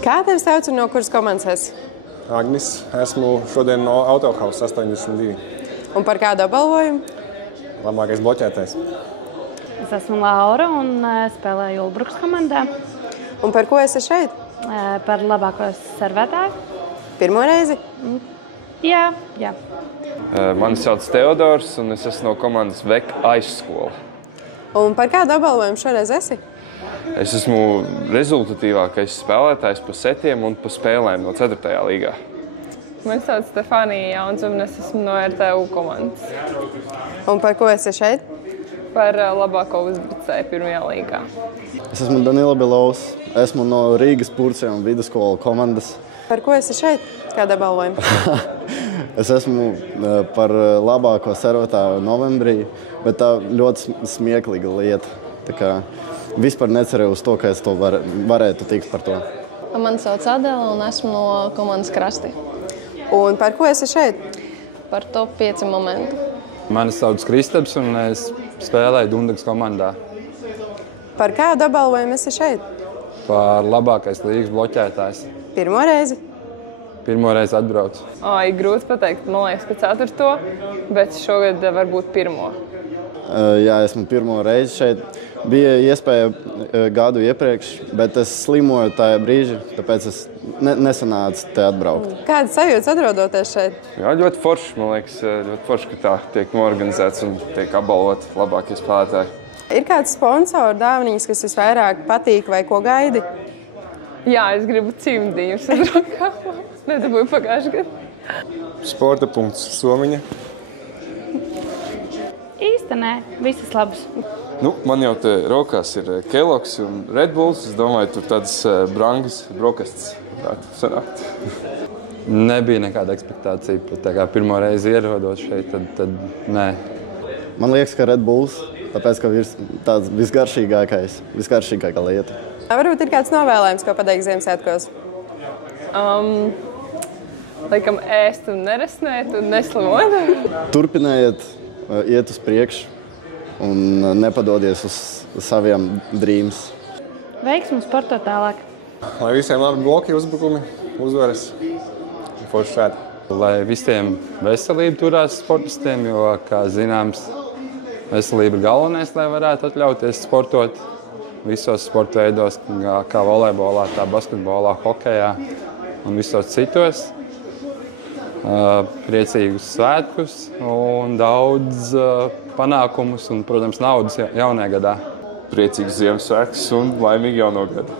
Kā tevi sauc un no kuras komandas esi? Agnis, esmu šodien no Autohausa 82. Un par kādu apbalvojumu? Labākais bloķētais. Es esmu Laura un spēlēju Ulbruks komandā. Un par ko esi šeit? Par labāko servētāju. Pirmo reizi? Jā. Mani sauc Teodors un es esmu no komandas VEK aizskola. Un par kādu apbalvojumu šoreiz esi? Es esmu rezultatīvākais spēlētājs pa setiem un pa spēlēm no 4. līgā. Mani sauc Stefānija Jauns un es esmu no RTU komandas. Un par ko esi šeit? Par labāko uzbrucēju 1. līgā. Es esmu Danila Belovs, esmu no Rīgas Purcē un vidusskolu komandas. Par ko esi šeit? Kādu apbalvojumu? Es esmu par labāko servētāju novembrī, bet tā ļoti smieklīga lieta. Tā kā vispār necerēju uz to, ka es to varētu tikt par to. Mani sauc Adela un esmu no komandas Krasti. Un par ko esi šeit? Par top 5 momentu. Mani sauc Kristaps un es spēlēju Dundagas komandā. Par kādu apbalvojumu esi šeit? Par labākais līgas bloķētājs. Pirmo reizi? Pirmo reizi atbraucu. Grūti pateikt, man liekas, ka 4. bet šogad varbūt 1. Jā, esmu pirmo reizi šeit. Bija iespēja gadu iepriekš, bet es slimoju tajā brīži, tāpēc es nesanācu te atbraukt. Kādas sajūtas atrodoties šeit? Jā, ļoti forši, man liekas, ļoti forši, ka tā tiek norganizēts un tiek apbalvoti labākie spēlētāji. Ir kāds sponsors, dāvaniņas, kas visvairāk patīk vai ko gaidi? Jā, es gribu cimdījus uz rokām. Nedabūju pagājušajā gadā. Sporta punkts Somiņa. Īsti nē, visas labas. Man jau te rokās ir Kellogs un Red Bulls. Es domāju, tur tādas brangas brokastis varētu sanākt. Nebija nekāda ekspektācija. Tā kā pirmo reizi ierodot šeit, tad nē. Man liekas, ka Red Bulls, tāpēc, ka ir tāds visgaršīgākā lieta. Varbūt ir kāds novēlējums, ko pateikt Ziemassvētkos? Laikam ēst un neresnēt un neslimot. Turpinājiet iet uz priekšu un nepadodies uz saviem dreams. Veiksmu sportot tālāk. Lai visiem labi bloki, uzbrukumi, uzvaras. Forši šādi. Lai visiem veselība turās sportistiem, jo, kā zināms, veselība ir galvenais, lai varētu atļauties sportot visos sporta veidos, kā volejbolā, tā basketbolā, hokejā un visos citos. Priecīgus svētkus un daudz panākumus un, protams, naudas jaunajā gadā. Priecīgs Ziemassvētkus un laimīgu jauno gadu!